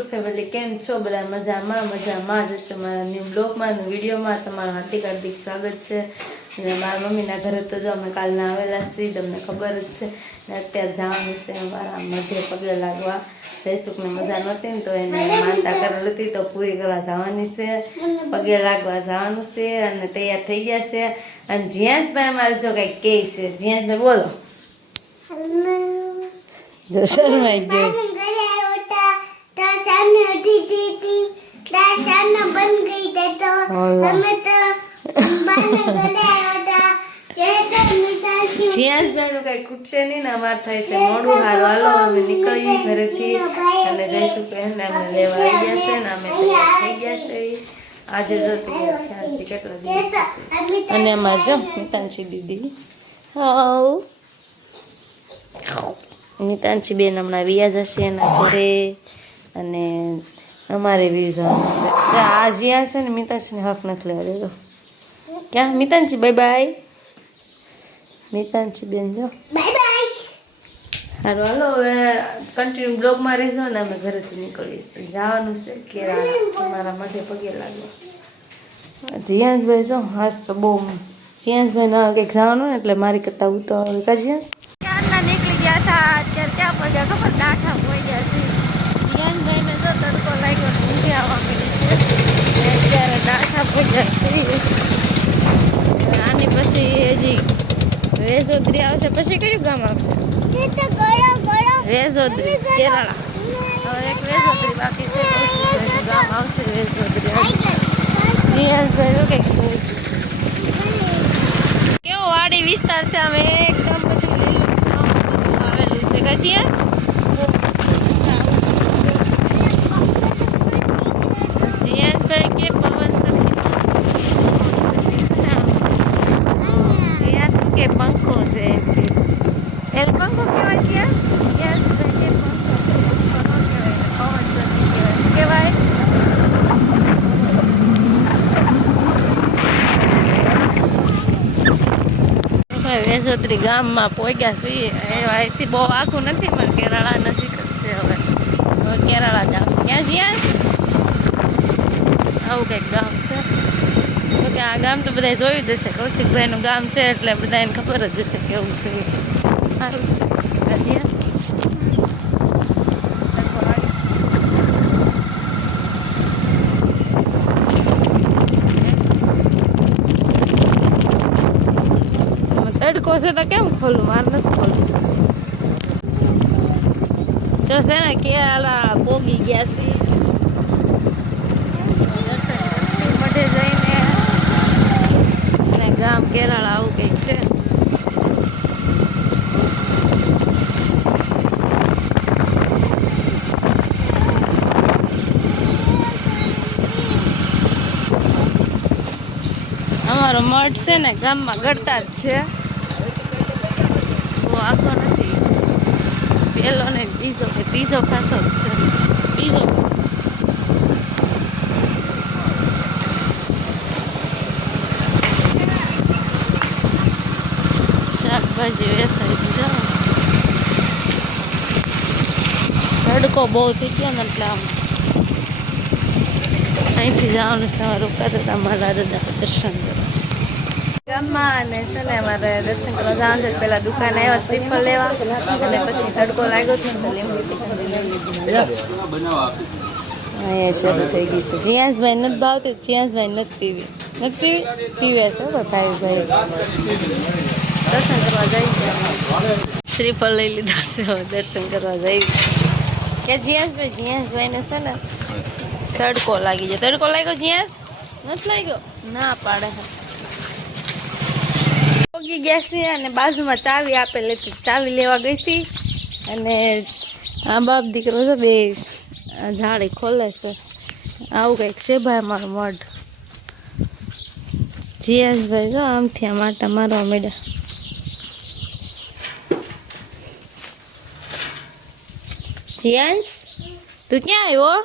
YouTube family કેમ છો બધા? મજામાં જશે મારા ન્યૂ બ્લોગમાં વિડીયોમાં તમારું હાર્દિક સ્વાગત છે. અને મારા મમ્મીના ઘરે તો જો અમે કાલના આવેલા છીએ, તમને ખબર જ છે. ને અત્યારે જવાનું છે અમારા મધ્ય પગે લાગવા. જયસુખને મજા નહોતી ને તો એને માનતા કરેલી હતી તો પૂરી કરવા જવાની છે, પગે લાગવા જવાનું છે અને તૈયાર થઈ ગયા છે. અને જીયાંશભાઈ મારે જો કંઈક કહે છે. જીયાંશભાઈ બોલો. જો શરમાઈ ગયો. જીયાંશભાઈનું કઈ ખૂટશે નહીં ને અમારે થાય છે મોડું. હાલો અમે નીકળીએ ઘરેથી અને જઈશું પહેલા અમને લેવા આવી ગયા છે ને અમે તૈયાર થઈ ગયા છે. આજે જો તૈયાર થયા છે કેટલા દિવસ. અને એમાં જો મિતાંશી દીદી મિતાંશી બેન હમણાં વ્યાજ હશે એના ઘરે અને અમારે વિઝન આ જ્યાં છે ને મિતાંશીને હક નથી લેવા દેતો. ક્યાં મિતાંશી? બાય બાય મિતાંશી બેન જો બાય બાય. સારું હાલો હવે કન્ટિન્યુ બ્લોગમાં રહેજો ને અમે ઘરેથી નીકળીએ છીએ. જવાનું છે કેરાળા અમારા મધ્ય પગે લાગવા. જીયાંશભાઈ જો હાસ તો બહુ જીયાંશભાઈ ના કંઈક જવાનું ને એટલે મારી કરતા ઉતાવળ કા જીયાંશ ક્યારના નીકળી ગયા હતા. અત્યારે ક્યાં પડ્યા ખબર? ડાઠા પડી ગયા છે. જીયાંશભાઈને જો તડકો લાગ્યો ને ઊંઘી આવવા મળી છે. અત્યારે ડાઠા પડ્યા છે. આની પછી હજી વેજોદરી આવશે. પછી કયું ગામ આવશે? વેજોદરી કેરાળા. હવે એક વેજોદરી બાકી છે. ગામ આવશે વેજોદરી. જીયાંશભાઈ નો કંઈક કેવો વાડી વિસ્તાર છે. અમે એકદમ બધું લીલું આવેલું છે. જીયાંશ જીયાંશભાઈ કે પવન જીયાંશ કે પંખો છે એમ કે એલ પંખો કહેવાય છે. જીયાંશભાઈ કે પંખો કહેવાય પવન કહેવાય. વેજોદરી ગામમાં પહોંચ્યા છીએ. અહીંથી બહુ આખું નથી પણ કેરાળા નજીક જ છે. હવે કેરાળા જ આવશે. ક્યાં જ્યાં આવું કંઈક ગામ છે. તો કે આ ગામ તો બધા જોયું જ હશે. કૌશિકભાઈનું ગામ છે એટલે બધાને ખબર જ હશે કેવું છે. સારું જ છે. જ્યાં તડકો છે તો કેમ ખોલું? મારે નથી ખોલું. જો છે ને કેરાળા પોગી ગયા છીએ. મઢે જઈને અને ગામ કેરાળા આવું કંઈક છે. અમારો મઠ છે ને ગામમાં ગળતા જ છે. આખો નથી પેલો ને બીજો કે ત્રીજો ખાસો જ છે. બીજો શાકભાજી વેચાય છે. તડકો બહુ થઈ ગયો ને એટલે આમ અહીંથી જવાનું છે. રોકાતા હતા મારા દાદા દર્શન કરવા ગામમાં. અને છે ને અમારે દર્શન કરવા જવાનું છે. પેલા દુકાને આવ્યા શ્રીફળ લેવા અને પછી તડકો લાગ્યો હતો ને લીંબુ અહીંયા શરૂ થઈ ગઈ છે. જીયાંશભાઈ નથી ભાવતી. જીયાંશભાઈ નથી પીવી પીવે છે ભાઈ. દર્શન કરવા જઈએ. શ્રીફળ લઈ લીધા છે. હવે દર્શન કરવા જઈએ કે જીયાંશભાઈને છે ને તડકો લાગી જાય. તડકો લાગ્યો જીયાંશ? નથી લાગ્યો? ના પાડે. પોગી ગયા છે અને બાજુમાં ચાવી આપેલી હતી. ચાવી લેવા ગઈ હતી અને આ બાપ દીકરો છે બે ઝાડી ખોલે છે. આવું કંઈક છે ભાઈ અમારું મઢ. જીયાંશભાઈ જો આમથી આમ આટા મારવા માંડ્યા. જીયાંશ તું ક્યાં આવ્યો?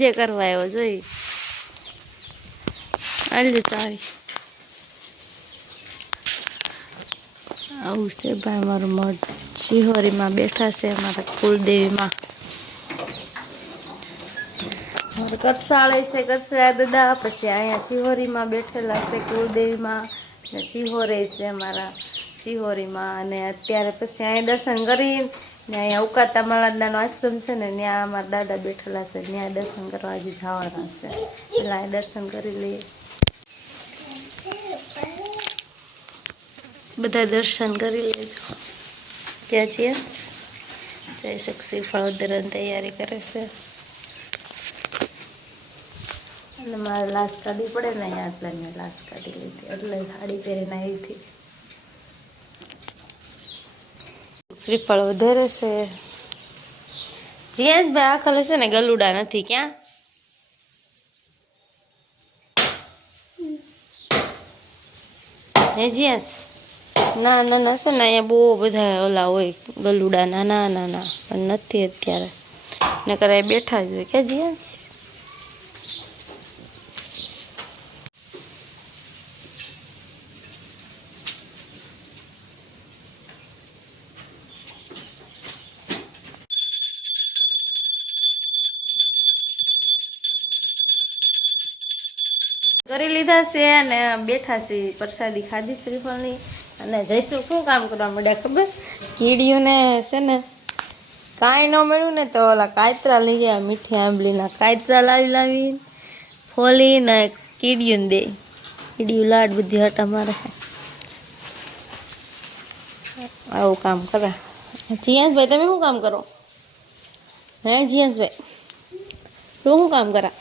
જે કરવા આવ્યો જોઈ. આલજો ચાવી. આવું છે ભાઈ અમારું મઠ. શિહોરીમાં બેઠા છે અમારા કુલદેવીમાં. અમારે કરસાળે છે કરસરા દાદા, પછી અહીંયા શિહોરીમાં બેઠેલા છે કુળદેવીમાં, ને શિહોરે છે અમારા શિહોરીમાં. અને અત્યારે પછી અહીંયા દર્શન કરી ને અહીંયા ઉકાતા માળાદાનો આશ્રમ છે ને ત્યાં અમારા દાદા બેઠેલા છે, ત્યાં દર્શન કરવા હજી જવાના છે. પેલા અહીં દર્શન કરી લઈએ, બધા દર્શન કરી લેજો. ક્યાં છીએ જય શક્તિ ફળોદરની તૈયારી કરે છે. અને મારે લાશ કાઢી પડે ને અહીંયા, એટલે મેં લાશ કાઢી લીધી, એટલે સાડી પહેરીને આવી હતી. શ્રીફળ વધારે છે. જીયાસ ભાઈ આખલે છે ને ગલુડા નથી. ક્યાં હે જીયાસ? ના ના ના છે ને અહીંયા બહુ બધા ઓલા હોય ગલુડા, નાના નાના, પણ નથી અત્યારે. ને કરે બેઠા જ હોય. ક્યાં જીયાસ? કરી લીધા છે અને બેઠા છે, પ્રસાદી ખાધી શ્રીફળની. અને જઈશું શું કામ કરવા માંડ્યા ખબર? કીડીઓને છે ને કાંઈ ન મળ્યું ને તો ઓલા કાતરા લઈ ગયા, મીઠી આંબલીના કાતરા લાવીને ફોલીને કીડીઓને દે. કીડીયું લાડ બધી હટા મારે. આવું કામ કરે. જીયાસભાઈ તમે શું કામ કરો? હે જીયાસભાઈ શું કામ કરા?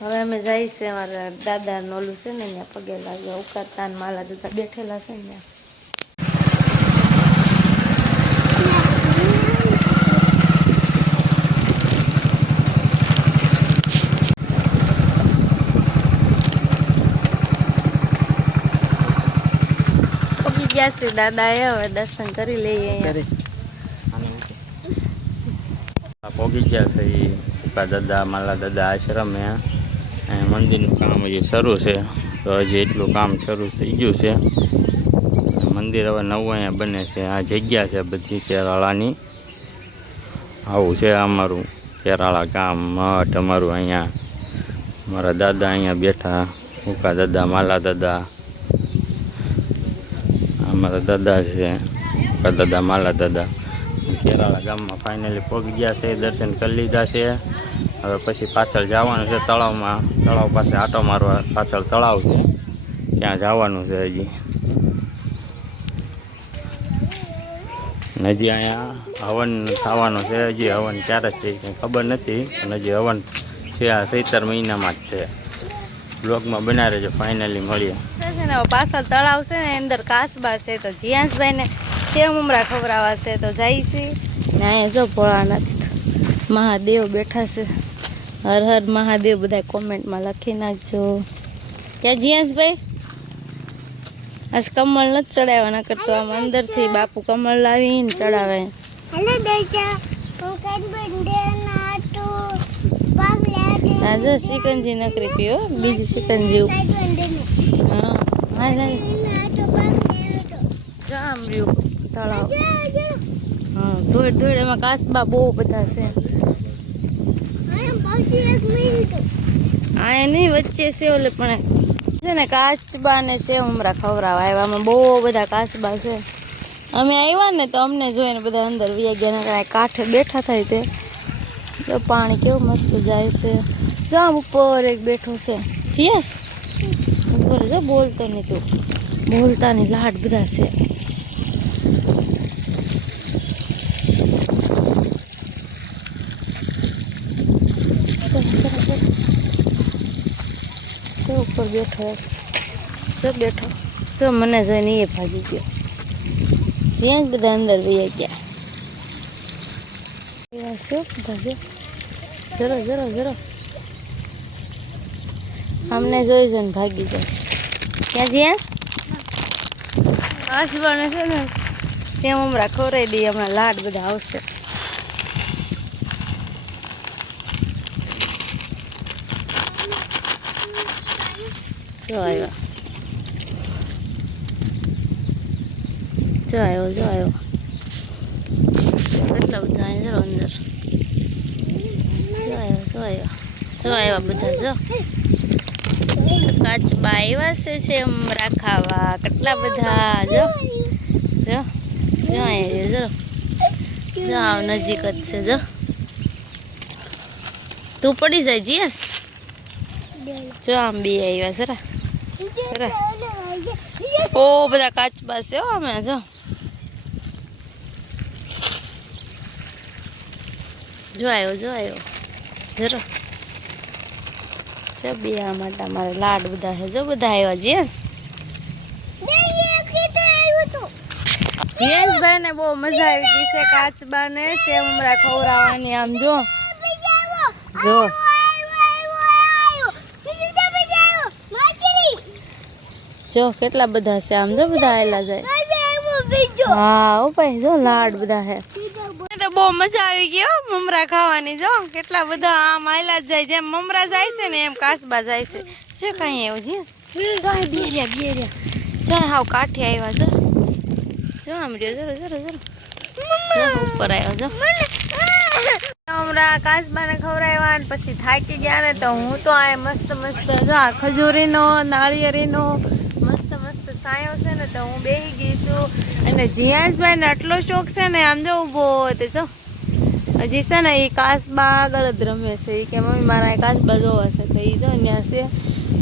હવે અમે જઈએ છે અમારા દાદા ઓલું છે ને ત્યાં પગે લાગ્યા, ઉકાતા ને માલા દાદા બેઠેલા છે ને પગી ગયા છે દાદા એ. હવે દર્શન કરી લઈએ અહીંયા. પહોંચી ગયા છે એ ઉકા દાદા માલા દાદા આશ્રમે. મંદિરનું કામ હજી શરૂ છે, તો હજી એટલું કામ શરૂ થઈ ગયું છે. મંદિર હવે નવું અહીંયા બને છે. આ જગ્યા છે બધી કેરાળાની. આવું છે અમારું કેરાળા ગામ, મઠ અમારું. અહીંયા મારા દાદા અહીંયા બેઠા, ઉકા દાદા માલા દાદા. અમારા દાદા છે ઉકા દાદા માલા દાદા. કેરાળા ગામમાં ફાઇનલી પહોંચી ગયા છે, દર્શન કરી લીધા છે. હવે પછી પાછળ જવાનું છે તળાવમાં. તળાવ પાસે આટો મારવા, પાછળ તળાવ છે ત્યાં જવાનું છે. હજી અહીંયા હવન થવાનો છે. હજી હવન ક્યારે છે કંઈ ખબર નથી, પણ હજી હવન છે આ ચૈતર મહિનામાં જ છે. બ્લોગમાં બનાવી રહેજો. ફાઇનલી મળીએ. પાછળ તળાવ છે ને અંદર કાસબા છે, તો જીયાસભાઈ ને સેવ મમરા ખવડાવવા છે તો જાય છે. ને અહીંયા જો ભોળાનાથ મહાદેવ બેઠા છે. હર હર મહાદેવ બધા કોમેન્ટમાં લખી નાખજો. ક્યાં જીયાસભાઈ? આજ કમળ નથી ચડાવવા, નકર તો આમ અંદરથી બાપુ કમળ લાવીને ચડાવે. હા જો સિકંજી નકરી પીઓ, બીજી સિકંજી. હા હા જો આમ રહ્યું તળાવ. હા ધોળ ધોળ એમાં કાસબા બહુ બધા છે. આ નહીં વચ્ચે છે ઓલે પણ છે ને કાચબા ને સેવ મમરા ખવડાવવા આવ્યા. આમાં બહુ બધા કાચબા છે. અમે આવ્યા ને તો અમને જોઈને બધા અંદર વ્યા ગયા. ને કાંઠે બેઠા થાય તે તો પાણી કેવું મસ્ત જાય છે. જો આમ ઉપર એક બેઠો છે. જીયસ ઉપર જો બોલતો નહીં, તું બોલતા નહીં, લાડ બધા છે. ઉપર બેઠો જો બેઠો જો મને જોઈને એ ભાગી ગયો. જ્યાં જ બધા અંદર વહી ગયા. જરો જરો જરો અમને જોઈ જોઈને ભાગી જાય. ક્યાં જ્યાં આસવાને છે ને સેવ મમરા ખવડાવી દઈએ, હમણાં લાડ બધા આવશે. જો આવ્યો જો આવ્યો જો આવ્યો. કેટલા બધા જરો અંદર જો આવ્યા બધા જો કાચબા આવ્યા છે મમરા ખાવા કેટલા બધા જો જો જો અહીંયા જો આવ નજીક જ છે જો તું પડી જાય જીયસ જો આમ બી આવ્યા સરા ઓ બધા કાચબા છે હો અમે જો આવ્યો જરો જો બે આ માટે અમારે લાડ બધા છે જો બધા આવ્યા જીયસ જીયસભાઈ ને બહુ મજા આવી ગઈ છે કાચબા ને સેવ મમરા ખવડાવવાની આમ જો જો કેટલા બધા છે આમ જો બધા આવેલા જાય હા ઓ ભાઈ જો લાડ બધા હે તો બહુ મજા આવી ગઈ હો મમરા ખાવાની જો કેટલા બધા આમ આયલા જાય જેમ મમરા જાય છે ને એમ કાચબા જાય છે શું કઈ એવું જી જો બેરિયા જો હાવ કાઠે આવ્યા જો આમ રહ્યો જરો ઉપર આવ્યો જો મમરા કાચબાને ખવડાવ્યા ને પછી થાકી ગયા ને તો હું તો આ મસ્ત જો ખજૂરીનો નાળિયેરીનો મસ્ત સાયો છે ને તો હું બેસી ગઈ છું અને જીયાસભાઈ ને આટલો શોખ છે ને આમ જો ઊભો તે જો હજી છે ને એ કાચબા આગળ જ રમે છે એ કે મમ્મી મારા કાચબા જોવા છે તો એ જો ત્યાં છે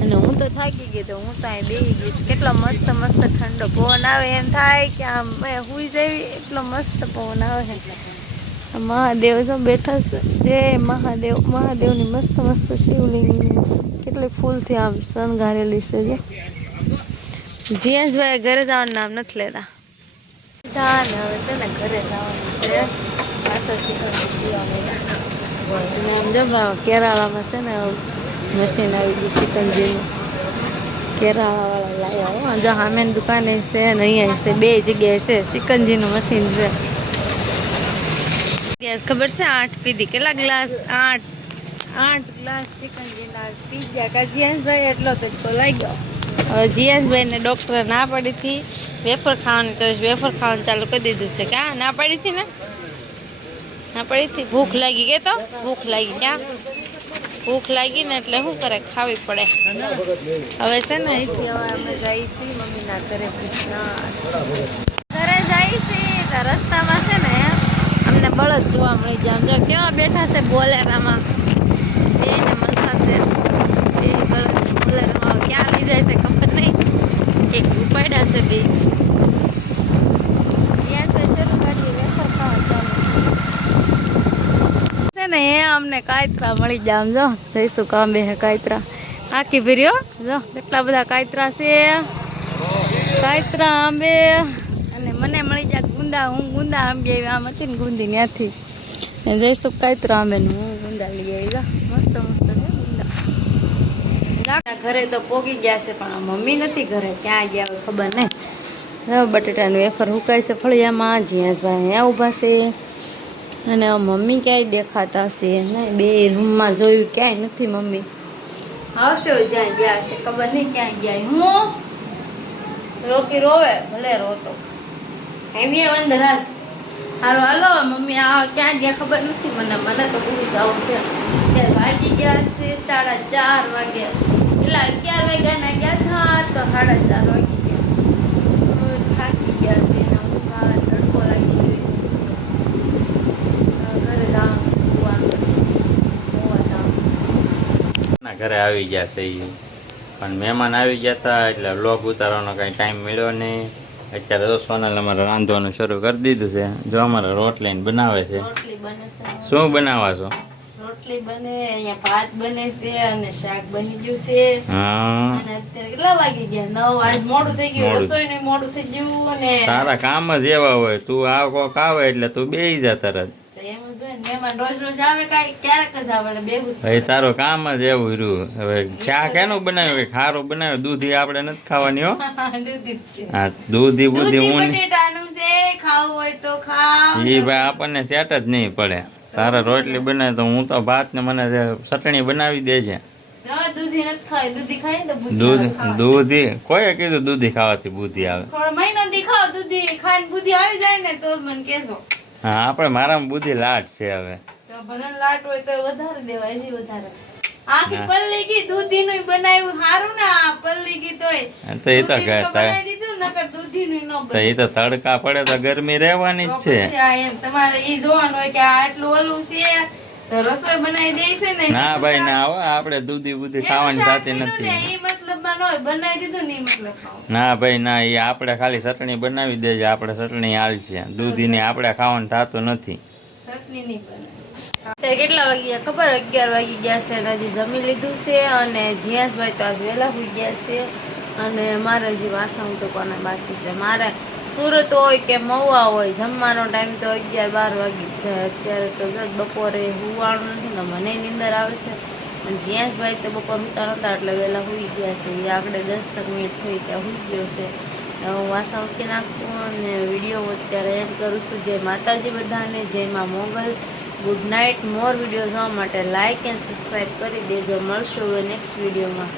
અને હું તો થાકી ગઈ તો હું તો અહીં બેસી ગઈ કેટલો મસ્ત ઠંડો પવન આવે એમ થાય કે આમ હુઈ જવી એટલો મસ્ત પવન આવે છે મહાદેવ જો બેઠા છે જય મહાદેવની મસ્ત શિવલિંગની કેટલી ફૂલથી આમ શણગારેલી છે જે જીયાસભાઈ ઘરે જવાનું નામ નથી લેતા હવે છે ને ઘરે જવાનું છે આમ જો કેરાળામાં છે ને મશીન આવી ગયું સિકંજીનું કેરાળાવાળા લાવ્યા જો સામેની દુકાને છે ને અહીંયા છે બે જગ્યાએ છે સિકંજીનું મશીન છે ગેસ ખબર છે 8 પીધી કેટલા ગ્લાસ 8 ગ્લાસ સિકંજીના પી ગયા કા જીયાસભાઈ એટલો તો લાગ્યો હવે જીયાસભાઈને ડૉક્ટરે ના પડી હતી વેફર ખાવાની તો વેફર ખાવાનું ચાલુ કરી દીધું છે ક્યાં ના પડી હતી ને ના પડી હતી ભૂખ લાગી ગઈ તો ભૂખ લાગી ક્યાં ભૂખ લાગી ને એટલે શું કરે ખાવી પડે હવે છે ને અહીંથી હવે અમે જઈએ છીએ મમ્મીના ઘરે જઈએ છીએ તો રસ્તામાં છે ને અમને બળદ જોવા મળી જાય જો કેવા બેઠા છે બોલેરામાં એને મસ્તા છે એ બળદ બોલેરામાં ક્યાં લઈ જાય છે ખબર નહીં એક ઉપાડ્યા છે બે ત્યાં તો શરૂ કાઢી વેફર ખાવા ચાલુ છે ને એ અમને કાયત્રા મળી જાય આમ જો જઈશું કામ બે કાયત્રા આખી ભર્યો જો કેટલા બધા કાયત્રા છે કાયત્રા આંબે અને મને મળી જાય ગુંદા હું ગુંદા આંબી આવી આમ હતી ને ગુંદી ત્યાંથી જઈશું કાયત્રા આંબે ને હું ગુંદા લઈ આવી જા મસ્ત છે ગુંદા ઘરે તો પોગી ગયા છે પણ મમ્મી નથી ઘરે ક્યાં ગયા હોય ખબર નહીં બટેટાનું વેફર હુકાય છે ફળિયામાં જીયાસભાઈ અહીંયા ઊભા છે અને મમ્મી ક્યાંય દેખાતા છે ને બે રૂમમાં જોયું ક્યાંય નથી મમ્મી આવશે જ્યાં ગયા છે ખબર નહીં ક્યાં ગયા હું રોકી રોવે ભલે રોતો એમ અંદર હાલો હાલો મમ્મી આ ક્યાં ગયા ખબર નથી મને તો પૂરું જવું છે ત્યારે વાગી ગયા છે 4:30 વાગ્યા પેલા 11 વાગ્યાના ગયા હતા તો 4:30 વાગી ગયા થાકી ગયા છે એના ઊંઘ તડકો લાગી ગયો ઘરે જવાનું ઘરે આવી ગયા છે એ પણ મહેમાન આવી ગયા હતા એટલે વ્લોગ ઉતારવાનો કાંઈ ટાઈમ મળ્યો નહીં અત્યારે તો સોનલ અમારે રાંધવાનું શરૂ કરી દીધું છે જો અમારે રોટલી બનાવે છે શું બનાવવા છો રોટલી બને અહીંયા ભાત બને છે અને શાક બની ગયું છે હા અને અત્યારે કેટલા વાગી ગયા 9 આજ મોડું થઈ ગયું રસોઈનું મોડું થઈ ગયું અને તારા કામ જ એવા હોય તું આ કોક આવે એટલે તું બેસી જા તરત તારો કામ જ એવું રહ્યું હવે શાક એનું બનાવ્યું કે ખારું બનાવ્યું દૂધી આપણે નથી ખાવાની હો હા દૂધી બુધી હું એ ભાઈ આપણને સેટ જ નહીં પડે તારા રોટલી બનાવે તો હું તો ભાત ને મને ચટણી બનાવી દે છે દૂધી કોઈએ કીધું દૂધી ખાવાથી બુદ્ધિ આવે હા આપણે મારામાં બુદ્ધિ લાટ છે હવે ભલે લાટ હોય તો વધારે દેવાય છે વધારે. આખી પલ્લી ગઈ દૂધીનું બનાવ્યું સારું ને આ પલ્લી ગઈ તોય તો એ તો દૂધીનું બનાવી દીધું નકર દૂધીનું ન તો એ તો તડકા પડે તો ગરમી રહેવાની જ છે. પછી આ એમ તમારે ઈ જોવાનું હોય કે આ આટલું ઓલું છે તો રસોઈ બનાવી દે છે ને ના ભાઈ ના હવે આપણે દૂધી બુધી ખાવાની થતી નથી. ઈ મતલબમાં ન હોય બનાવી દીધું ને ઈ મતલબ ખાવ. ના ભાઈ ના, એ આપણે ખાલી ચટણી બનાવી દેજે, આપણે ચટણી હાલ છે, દૂધીની આપણે ખાવાનું થતું નથી. ચટણી નહીં બનાવી. કેટલા વાગ્યા ખબર? 11 વાગી ગયા છે અને હજી જમી લીધું છે અને જીયાસભાઈ તો આજ વહેલા હોઈ ગયા છે અને મારે હજી વાસણ ઉટકવાના બાકી છે. મારે સુરત હોય કે મહુવા હોય જમવાનો ટાઈમ તો 11-12 વાગી છે. અત્યારે તો બપોરે હુવાનું નથી ને મને નીંદર આવે છે અને જીયાસભાઈ તો બપોર હુતા નહોતા એટલે વહેલા હોઈ ગયા છે. એ આગળ 10 મિનિટ થઈ ત્યાં હોઈ ગયો છે. હું વાસણ ઉટકી નાખું અને વિડીયો અત્યારે એન્ડ કરું છું. જય માતાજી બધાને, જય માં Mogal. Good night. More video જોવા માટે લાઇક એન્ડ સબસ્ક્રાઈબ કરી દેજો. મળશું હવે નેક્સ્ટ વિડીયોમાં.